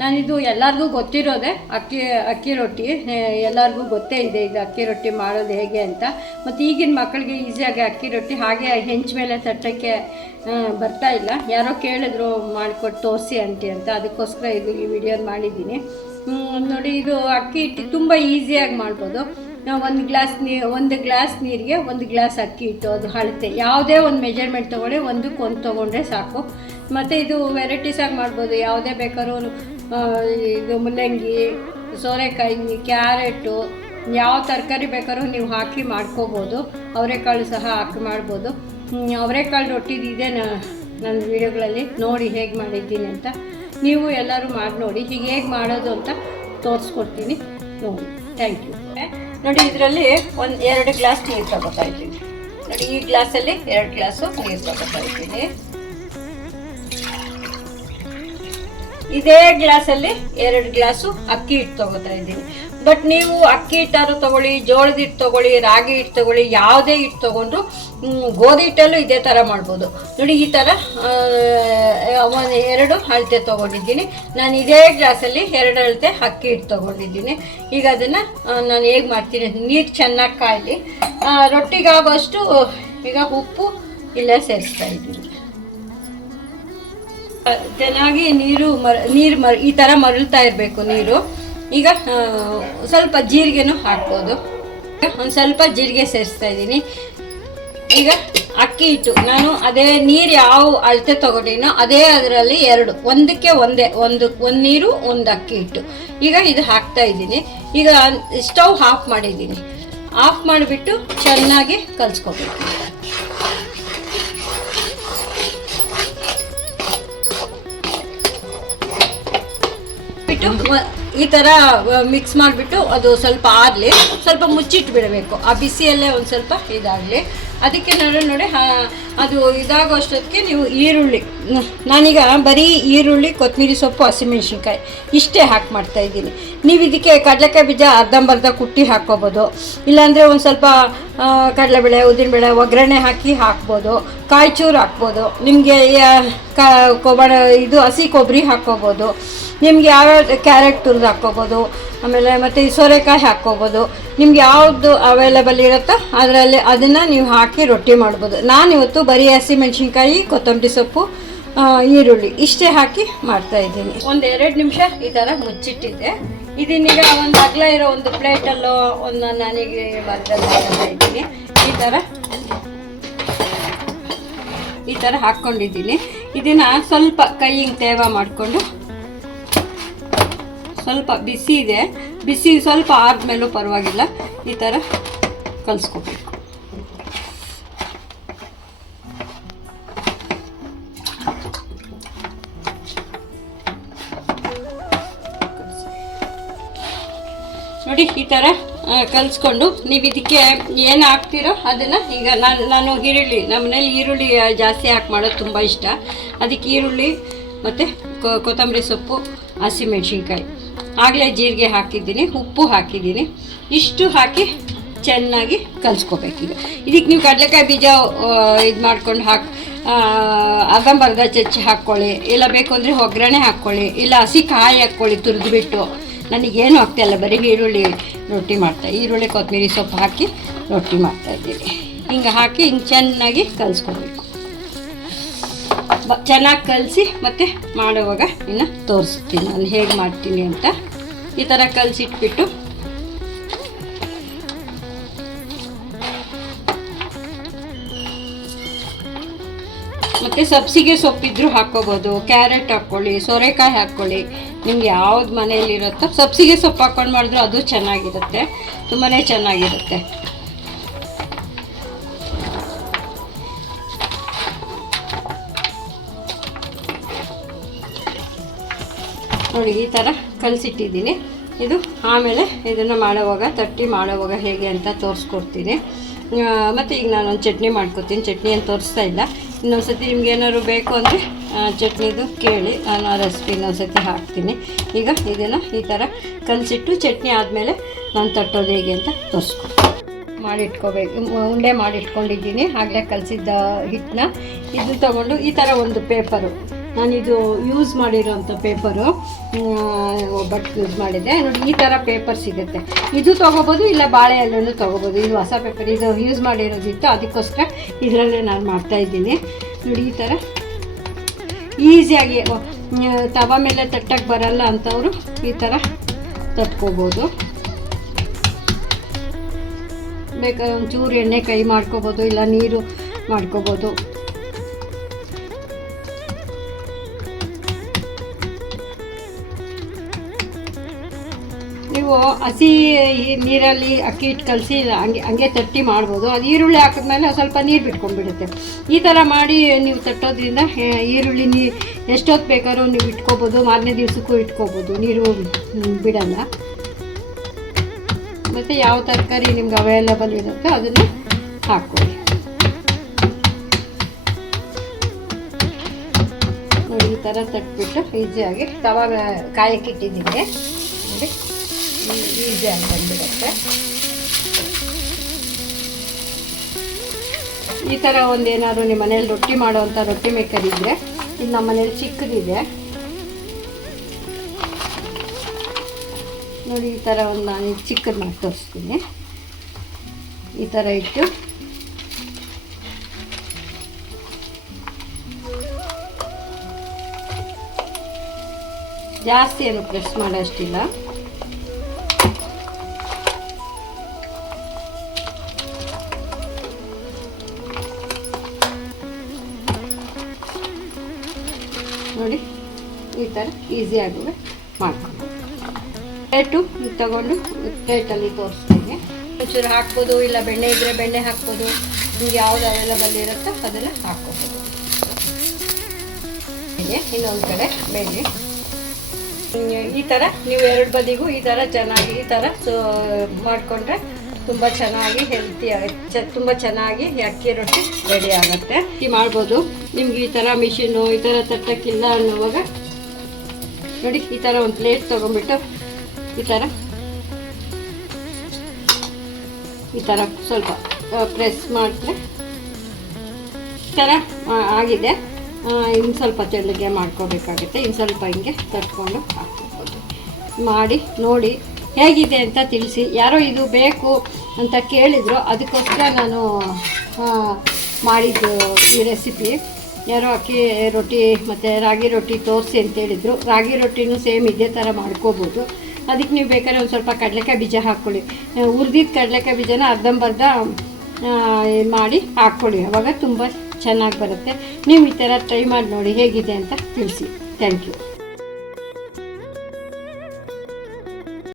ನಾನಿದು ಎಲ್ಲರಿಗೂ ಗೊತ್ತಿರೋದೆ ಅಕ್ಕಿ ರೊಟ್ಟಿ ಎಲ್ಲರಿಗೂ ಗೊತ್ತೇ ಇದೆ ಇದು ಅಕ್ಕಿ ರೊಟ್ಟಿ ಮಾಡೋದು ಹೇಗೆ ಅಂತ. ಮತ್ತು ಈಗಿನ ಮಕ್ಕಳಿಗೆ ಈಸಿಯಾಗಿ ಅಕ್ಕಿ ರೊಟ್ಟಿ ಹಾಗೆ ಹೆಂಚ ಮೇಲೆ ತಟ್ಟಕ್ಕೆ ಬರ್ತಾ ಇಲ್ಲ. ಯಾರೋ ಕೇಳಿದ್ರು ಮಾಡಿಕೊಟ್ಟು ತೋರಿಸಿ ಆಂಟಿ ಅಂತ, ಅದಕ್ಕೋಸ್ಕರ ಇದು ಈ ವಿಡಿಯೋ ಮಾಡಿದ್ದೀನಿ. ನೋಡಿ, ಇದು ಅಕ್ಕಿ ಹಿಟ್ಟು ತುಂಬ ಈಸಿಯಾಗಿ ಮಾಡ್ಬೋದು. ಒಂದು ಗ್ಲಾಸ್ ನೀರಿಗೆ 1 ಗ್ಲಾಸ್ ಅಕ್ಕಿ ಹಿಟ್ಟು, ಅದು ಅಳತೆ ಯಾವುದೇ ಒಂದು ಮೆಜರ್ಮೆಂಟ್ ತೊಗೊಳ್ಳಿ, ಒಂದಕ್ಕೆ ತೊಗೊಂಡ್ರೆ ಸಾಕು. ಮತ್ತು ಇದು ವೆರೈಟೀಸಾಗಿ ಮಾಡ್ಬೋದು. ಯಾವುದೇ ಬೇಕಾದ್ರೂ ಇದು ಮುಲ್ಲಂಗಿ, ಸೋರೆಕಾಯಿ, ಕ್ಯಾರೆಟು, ಯಾವ ತರಕಾರಿ ಬೇಕಾದ್ರೂ ನೀವು ಹಾಕಿ ಮಾಡ್ಕೋಬೋದು. ಅವರೆಕಾಳು ಸಹ ಹಾಕಿ ಮಾಡ್ಬೋದು. ಅವರೆಕಾಳು ರೊಟ್ಟಿದು ಇದೆ ನನ್ನ ವೀಡಿಯೋಗಳಲ್ಲಿ ನೋಡಿ ಹೇಗೆ ಮಾಡಿದ್ದೀನಿ ಅಂತ. ನೀವು ಎಲ್ಲರೂ ಮಾಡಿ ನೋಡಿ, ಹೀಗೆ ಹೇಗೆ ಮಾಡೋದು ಅಂತ ತೋರಿಸ್ಕೊಡ್ತೀನಿ ನೋಡಿ. Thank you. ನೋಡಿ, ಇದರಲ್ಲಿ 2 ಗ್ಲಾಸ್ ನೀರು ತಗೋತಾ ಇದ್ದೀನಿ. ನೋಡಿ, ಈ ಗ್ಲಾಸಲ್ಲಿ 2 ಗ್ಲಾಸು ನೀರು ತಗೋತಾ ಇದ್ದೀನಿ. ಇದೇ ಗ್ಲಾಸಲ್ಲಿ 2 ಗ್ಲಾಸು ಅಕ್ಕಿ ಹಿಟ್ಟು ತಗೋತಾ ಇದ್ದೀನಿ. ಬಟ್ ನೀವು ಅಕ್ಕಿ ಹಿಟ್ಟಾರು ತೊಗೊಳ್ಳಿ, ಜೋಳದ ಹಿಟ್ಟು ತೊಗೊಳ್ಳಿ, ರಾಗಿ ಹಿಟ್ಟು ತೊಗೊಳ್ಳಿ, ಯಾವುದೇ ಹಿಟ್ಟು ತೊಗೊಂಡ್ರು ಗೋಧಿ ಹಿಟ್ಟಲ್ಲೂ ಇದೇ ಥರ ಮಾಡ್ಬೋದು. ನೋಡಿ, ಈ ಥರ 2 ಅಳತೆ ತೊಗೊಂಡಿದ್ದೀನಿ. ನಾನು ಇದೇ ಗ್ಲಾಸಲ್ಲಿ 2 ಅಳತೆ ಅಕ್ಕಿ ಹಿಟ್ಟು ತೊಗೊಂಡಿದ್ದೀನಿ. ಈಗ ಅದನ್ನು ನಾನು ಹೇಗೆ ಮಾಡ್ತೀನಿ, ನೀರು ಚೆನ್ನಾಗಿ ಕಾಯಲಿ. ರೊಟ್ಟಿಗಾಗೋಷ್ಟು ಈಗ ಉಪ್ಪು ಇಲ್ಲೇ ಸೇರಿಸ್ತಾ ಇದ್ದೀನಿ. ಚೆನ್ನಾಗಿ ನೀರು ಈ ಥರ ಮರಳ್ತಾ ಇರಬೇಕು ನೀರು. ಈಗ ಸ್ವಲ್ಪ ಜೀರಿಗೆನೂ ಹಾಕ್ಬೋದು. ಒಂದು ಸ್ವಲ್ಪ ಜೀರಿಗೆ ಸೇರಿಸ್ತಾ ಇದ್ದೀನಿ. ಈಗ ಅಕ್ಕಿ ಹಿಟ್ಟು ನಾನು ಅದೇ ನೀರು ಯಾವ ಅಳತೆ ತೊಗೊಂಡಿನೋ ಅದೇ ಅದರಲ್ಲಿ 2, ಒಂದಕ್ಕೆ ಒಂದು ನೀರು, 1 ಅಕ್ಕಿ ಹಿಟ್ಟು. ಈಗ ಇದು ಹಾಕ್ತಾ ಇದ್ದೀನಿ. ಈಗ ಸ್ಟವ್ ಆಫ್ ಮಾಡಿದ್ದೀನಿ. ಆಫ್ ಮಾಡಿಬಿಟ್ಟು ಚೆನ್ನಾಗಿ ಕಲಿಸ್ಕೋಬೇಕು. ಈ ಥರ ಮಿಕ್ಸ್ ಮಾಡಿಬಿಟ್ಟು ಅದು ಸ್ವಲ್ಪ ಆರಲಿ, ಸ್ವಲ್ಪ ಮುಚ್ಚಿಟ್ಟು ಬಿಡಬೇಕು. ಆ ಬಿಸಿಯಲ್ಲೇ ಒಂದು ಸ್ವಲ್ಪ ಇದಾಗಲಿ. ಅದಕ್ಕೆ ನೋಡಿ ಅದು ಇದಾಗೋ ಅಷ್ಟೊತ್ತಿಗೆ ನೀವು ಈರುಳ್ಳಿ, ನಾನೀಗ ಬರೀ ಈರುಳ್ಳಿ, ಕೊತ್ತಂಬರಿ ಸೊಪ್ಪು, ಹಸಿಮೆಣ್ಸಿನ್ಕಾಯಿ ಇಷ್ಟೇ ಹಾಕಿ ಮಾಡ್ತಾಯಿದ್ದೀನಿ. ನೀವು ಇದಕ್ಕೆ ಕಡಲೆಕಾಯಿ ಬೀಜ ಅರ್ಧಂಬರ್ಧ ಕುಟ್ಟಿ ಹಾಕ್ಕೋಬೋದು. ಇಲ್ಲಾಂದರೆ ಒಂದು ಸ್ವಲ್ಪ ಕಡಲೆಬೇಳೆ, ಉದ್ದಿನಬೇಳೆ ಒಗ್ಗರಣೆ ಹಾಕ್ಬೋದು. ಕಾಯಿ ಚೂರು ಹಾಕ್ಬೋದು. ನಿಮಗೆ ಇದು ಹಸಿ ಕೊಬ್ಬರಿ ಹಾಕ್ಕೋಬೋದು. ನಿಮ್ಗೆ ಯಾವ್ಯಾವ ಕ್ಯಾರೆಟ್ ತುರಿದು ಹಾಕ್ಕೋಬೋದು. ಆಮೇಲೆ ಮತ್ತು ಈ ಸೋರೆಕಾಯಿ ಹಾಕ್ಕೋಬೋದು. ನಿಮ್ಗೆ ಯಾವುದು ಅವೈಲೇಬಲ್ ಇರುತ್ತೋ ಅದನ್ನು ನೀವು ಹಾಕಿ ರೊಟ್ಟಿ ಮಾಡ್ಬೋದು. ನಾನಿವತ್ತು ಬರೀ ಹಸಿಮೆಣ್ಸಿನ್ಕಾಯಿ, ಕೊತ್ತಂಬರಿ ಸೊಪ್ಪು, ಈರುಳ್ಳಿ ಇಷ್ಟೇ ಹಾಕಿ ಮಾಡ್ತಾಯಿದ್ದೀನಿ. 1-2 ನಿಮಿಷ ಈ ಥರ ಮುಚ್ಚಿಟ್ಟಿದ್ದೆ. ಇದನ್ನೀಗ ಒಂದು ಅಗಲ ಇರೋ ಒಂದು ಪ್ಲೇಟಲ್ಲೋ ನನಗೆ ಬರ್ತಾಯಿದ್ದೀನಿ. ಈ ಥರ ಹಾಕ್ಕೊಂಡಿದ್ದೀನಿ. ಇದನ್ನು ಸ್ವಲ್ಪ ಕೈಯಿಂದ ತೇವ ಮಾಡಿಕೊಂಡು, ಸ್ವಲ್ಪ ಬಿಸಿ ಇದೆ, ಬಿಸಿ ಸ್ವಲ್ಪ ಆದ್ಮೇಲೂ ಪರವಾಗಿಲ್ಲ, ಈ ಥರ ಕಲಿಸ್ಕೋಬೇಕು. ನೋಡಿ, ಈ ಥರ ಕಲಿಸ್ಕೊಂಡು ನೀವು ಇದಕ್ಕೆ ಏನು ಹಾಕ್ತಿರೋ ಅದನ್ನು ಈಗ ನಾನು ಈರುಳ್ಳಿ, ನಮ್ಮ ಮನೇಲಿ ಈರುಳ್ಳಿ ಜಾಸ್ತಿ ಹಾಕಿ ಮಾಡೋದು ತುಂಬ ಇಷ್ಟ. ಅದಕ್ಕೆ ಈರುಳ್ಳಿ ಮತ್ತು ಕೊತ್ತಂಬರಿ ಸೊಪ್ಪು, ಹಸಿಮೆಣ್ಸಿನ್ಕಾಯಿ, ಆಗಲೇ ಜೀರಿಗೆ ಹಾಕಿದ್ದೀನಿ, ಉಪ್ಪು ಹಾಕಿದ್ದೀನಿ. ಇಷ್ಟು ಹಾಕಿ ಚೆನ್ನಾಗಿ ಕಲಿಸ್ಕೋಬೇಕೀಗ. ಇದಕ್ಕೆ ನೀವು ಕಡಲೆಕಾಯಿ ಬೀಜ ಇದು ಮಾಡ್ಕೊಂಡು ಅರ್ಧಂಬರ್ಧ ಚಚ್ಚಿ ಹಾಕ್ಕೊಳ್ಳಿ, ಇಲ್ಲ ಬೇಕು ಅಂದರೆ ಒಗ್ಗರಣೆ ಹಾಕ್ಕೊಳ್ಳಿ, ಇಲ್ಲ ಹಸಿ ಕಾಯಿ ಹಾಕ್ಕೊಳ್ಳಿ ತುರಿದ್ಬಿಟ್ಟು. ನನಗೇನು ಆಗ್ತಾಯಿಲ್ಲ, ಬರೀ ಈರುಳ್ಳಿ ರೊಟ್ಟಿ ಈರುಳ್ಳಿ ಕೊತ್ತಂಬರಿ ಸೊಪ್ಪು ಹಾಕಿ ರೊಟ್ಟಿ ಮಾಡ್ತಾಯಿದ್ದೀನಿ. ಹಿಂಗೆ ಹಾಕಿ ಚೆನ್ನಾಗಿ ಕಲಿಸ್ಕೋಬೇಕು. ಚೆನ್ನಾಗಿ ಕಲಸಿ ಮತ್ತು ಮಾಡುವಾಗ ಇನ್ನು ತೋರಿಸ್ತೀನಿ ನಾನು ಹೇಗೆ ಮಾಡ್ತೀನಿ ಅಂತ. ಈ ಥರ ಕಲಸಿಟ್ಬಿಟ್ಟು ಮತ್ತು ಸಬ್ಸಿಗೆ ಸೊಪ್ಪಿದ್ರೂ ಹಾಕ್ಕೋಬೋದು. ಕ್ಯಾರೆಟ್ ಹಾಕ್ಕೊಳ್ಳಿ, ಸೋರೆಕಾಯಿ ಹಾಕ್ಕೊಳ್ಳಿ, ನಿಮ್ಗೆ ಯಾವ್ದು ಮನೆಯಲ್ಲಿರುತ್ತೋ ಸಬ್ಸಿಗೆ ಸೊಪ್ಪು ಹಾಕ್ಕೊಂಡು ಮಾಡಿದ್ರು ಅದು ಚೆನ್ನಾಗಿರುತ್ತೆ, ತುಂಬಾ ಚೆನ್ನಾಗಿರುತ್ತೆ. ನೋಡಿ, ಈ ಥರ ಕಲಸಿಟ್ಟಿದ್ದೀನಿ. ಇದು ಆಮೇಲೆ ಇದನ್ನು ತಟ್ಟಿ ಮಾಡುವಾಗ ಹೇಗೆ ಅಂತ ತೋರಿಸ್ಕೊಡ್ತೀನಿ. ಮತ್ತು ಈಗ ನಾನೊಂದು ಚಟ್ನಿ ಮಾಡ್ಕೊತೀನಿ. ಚಟ್ನಿ ಏನು ತೋರಿಸ್ತಾ ಇಲ್ಲ. ಇನ್ನೊಂದು ಸತಿ ನಿಮ್ಗೆ ಏನಾದ್ರು ಬೇಕು ಅಂದರೆ ಚಟ್ನಿದು ಕೇಳಿ, ನಾನು ಆ ರೆಸಿಪಿ ಇನ್ನೊಂದು ಸತಿ ಹಾಕ್ತೀನಿ. ಈಗ ಇದನ್ನು ಈ ಥರ ಕಲಸಿಟ್ಟು ಚಟ್ನಿ ಆದಮೇಲೆ ನಾನು ತಟ್ಟೋದು ಹೇಗೆ ಅಂತ ತೋರಿಸ್ಕೊಡ್ತೀನಿ. ಮಾಡಿಟ್ಕೋಬೇಕು, ಉಂಡೆ ಮಾಡಿಟ್ಕೊಂಡಿದ್ದೀನಿ ಆಗಲೇ ಕಲಸಿದ್ದ ಹಿಟ್ಟನ್ನ. ಇದು ತೊಗೊಂಡು ಈ ಥರ ಒಂದು ಪೇಪರು ನಾನಿದು ಯೂಸ್ ಮಾಡಿರೋಂಥ ಪೇಪರು ಒಬ್ಬಟ್ಟು ಯೂಸ್ ಮಾಡಿದ್ದೆ ನೋಡಿ. ಈ ಥರ ಪೇಪರ್ ಸಿಗುತ್ತೆ, ಇದು ತೊಗೋಬೋದು, ಇಲ್ಲ ಬಾಳೆ ಎಲೆನೂ ತೊಗೋಬೋದು. ಇದು ಹೊಸ ಪೇಪರ್, ಇದು ಯೂಸ್ ಮಾಡಿರೋದಿತ್ತು, ಅದಕ್ಕೋಸ್ಕರ ಇದರಲ್ಲೇ ನಾನು ಮಾಡ್ತಾಯಿದ್ದೀನಿ ನೋಡಿ. ಈ ಥರ ಈಸಿಯಾಗಿ ತವ ಮೇಲೆ ತಟ್ಟಕ್ಕೆ ಬರಲ್ಲ ಅಂಥವರು ಈ ಥರ ತಟ್ಕೋಬೋದು. ಬೇಕಾದ್ರೆ ಒಂಚೂರು ಎಣ್ಣೆ ಕೈ ಮಾಡ್ಕೋಬೋದು, ಇಲ್ಲ ನೀರು ಮಾಡ್ಕೋಬೋದು. ನೀವು ಹಸಿ ನೀರಲ್ಲಿ ಅಕ್ಕಿ ಹಿಟ್ಟು ಕಲಸಿ ಹಂಗೆ ತಟ್ಟಿ ಮಾಡ್ಬೋದು. ಅದು ಈರುಳ್ಳಿ ಹಾಕಿದ್ಮೇಲೆ ಸ್ವಲ್ಪ ನೀರು ಬಿಟ್ಕೊಂಡ್ಬಿಡುತ್ತೆ. ಈ ಥರ ಮಾಡಿ ನೀವು ತಟ್ಟೋದ್ರಿಂದ ಈರುಳ್ಳಿ ಎಷ್ಟೊತ್ತು ಬೇಕಾದ್ರೂ ನೀವು ಇಟ್ಕೋಬೋದು, ಮಾರನೇ ದಿವಸಕ್ಕೂ ಇಟ್ಕೋಬೋದು, ನೀರು ಬಿಡಲ್ಲ. ಮತ್ತು ಯಾವ ತರಕಾರಿ ನಿಮ್ಗೆ ಅವೈಲೇಬಲ್ ಇರುತ್ತೋ ಅದನ್ನು ಹಾಕ್ಕೊಳ್ಳಿ ನೋಡಿ. ಈ ಥರ ತಟ್ಬಿಟ್ಟು ಈಸಿಯಾಗಿ ತವಾಗ ಕಾಯಕ್ಕಿಟ್ಟಿದ್ದೀನಿ ನೋಡಿ, ಈಸಿಯಾಗಿ ಬಂದ್ಬಿಡುತ್ತೆ. ಈ ಥರ ಒಂದೇನಾದ್ರು ನಿಮ್ಮ ಮನೇಲಿ ರೊಟ್ಟಿ ಮಾಡೋವಂಥ ರೊಟ್ಟಿ ಮೇಕರ್ ಇದ್ದರೆ, ಇದು ನಮ್ಮ ಮನೇಲಿ ಚಿಕ್ಕದಿದೆ ನೋಡಿ. ಈ ಥರ ಒಂದು ನಾನು ಚಿಕ್ಕದು ಮಾಡಿ ತೋರಿಸ್ತೀನಿ. ಈ ಥರ ಇಟ್ಟು ಜಾಸ್ತಿ ಏನು ಪ್ರೆಸ್ ಮಾಡೋಷ್ಟಿಲ್ಲ. ನೋಡಿ ಈ ಥರ ಈಸಿಯಾಗಿ ಮಾಡ್ಕೊಂಡು ಪ್ಲೇಟು ತಗೊಂಡು ಪ್ಲೇಟಲ್ಲಿ ತೋರಿಸ್ತೀನಿ. ಒಂಚೂರು ಹಾಕ್ಬೋದು, ಇಲ್ಲ ಬೆಣ್ಣೆ ಇದ್ದರೆ ಬೆಣ್ಣೆ ಹಾಕ್ಬೋದು, ನಿಮ್ಗೆ ಯಾವ್ದು ಅವೈಲೇಬಲ್ ಇರುತ್ತೋ ಅದೆಲ್ಲ ಹಾಕ್ಕೋಬೋದು. ಹೀಗೆ ಇನ್ನೊಂದು ಕಡೆ ಬೇಳೆ ಈ ಥರ ನೀವು ಎರಡು ಬದಿಗೂ ಈ ಥರ ಚೆನ್ನಾಗಿ ಈ ಥರ ಮಾಡಿಕೊಂಡ್ರೆ ತುಂಬ ಚೆನ್ನಾಗಿ ತುಂಬ ಚೆನ್ನಾಗಿ ಅಕ್ಕಿ ರೊಟ್ಟಿ ರೆಡಿ ಆಗುತ್ತೆ. ಮಾಡ್ಬೋದು. ನಿಮ್ಗೆ ಈ ಥರ ಮಿಷಿನ್ನು ಈ ಥರ ತಟ್ಟಕ್ಕಿಲ್ಲ ಅನ್ನುವಾಗ ನೋಡಿ, ಈ ಥರ ಒಂದು ಪ್ಲೇಟ್ ತೊಗೊಂಡ್ಬಿಟ್ಟು ಈ ಥರ ಸ್ವಲ್ಪ ಪ್ರೆಸ್ ಮಾಡಿದ್ರೆ ಈ ಥರ ಆಗಿದೆ. ಇನ್ನು ಸ್ವಲ್ಪ ತೆಳ್ಳಗೆ ಮಾಡ್ಕೋಬೇಕಾಗುತ್ತೆ. ಇನ್ನು ಸ್ವಲ್ಪ ಹಿಂಗೆ ತಟ್ಕೊಂಡು ಹಾಕ್ಕೋಬೋದು. ಮಾಡಿ ನೋಡಿ ಹೇಗಿದೆ ಅಂತ ತಿಳಿಸಿ. ಯಾರೋ ಇದು ಬೇಕು ಅಂತ ಕೇಳಿದರು, ಅದಕ್ಕೋಸ್ಕರ ನಾನು ಮಾಡಿದ್ದು ಈ ರೆಸಿಪಿ. ಯಾರೋ ಅಕ್ಕಿ ರೊಟ್ಟಿ ಮತ್ತು ರಾಗಿ ರೊಟ್ಟಿ ತೋರಿಸಿ ಅಂತೇಳಿದರು. ರಾಗಿ ರೊಟ್ಟಿನೂ ಸೇಮ್ ಇದೇ ಥರ ಮಾಡ್ಕೋಬೋದು. ಅದಕ್ಕೆ ನೀವು ಬೇಕಾದ್ರೆ ಒಂದು ಸ್ವಲ್ಪ ಕಡಲೆಕಾಯಿ ಬೀಜ ಹಾಕ್ಕೊಳ್ಳಿ. ಹುರಿದಿದ್ದ ಕಡಲೆಕಾಯಿ ಬೀಜನ ಅರ್ಧಂಬರ್ಧ ಮಾಡಿ ಹಾಕ್ಕೊಳ್ಳಿ, ಆವಾಗ ತುಂಬ ಚೆನ್ನಾಗಿ ಬರುತ್ತೆ. ನೀವು ಈ ಥರ ಟ್ರೈ ಮಾಡಿ ನೋಡಿ ಹೇಗಿದೆ ಅಂತ ತಿಳಿಸಿ. Thank you.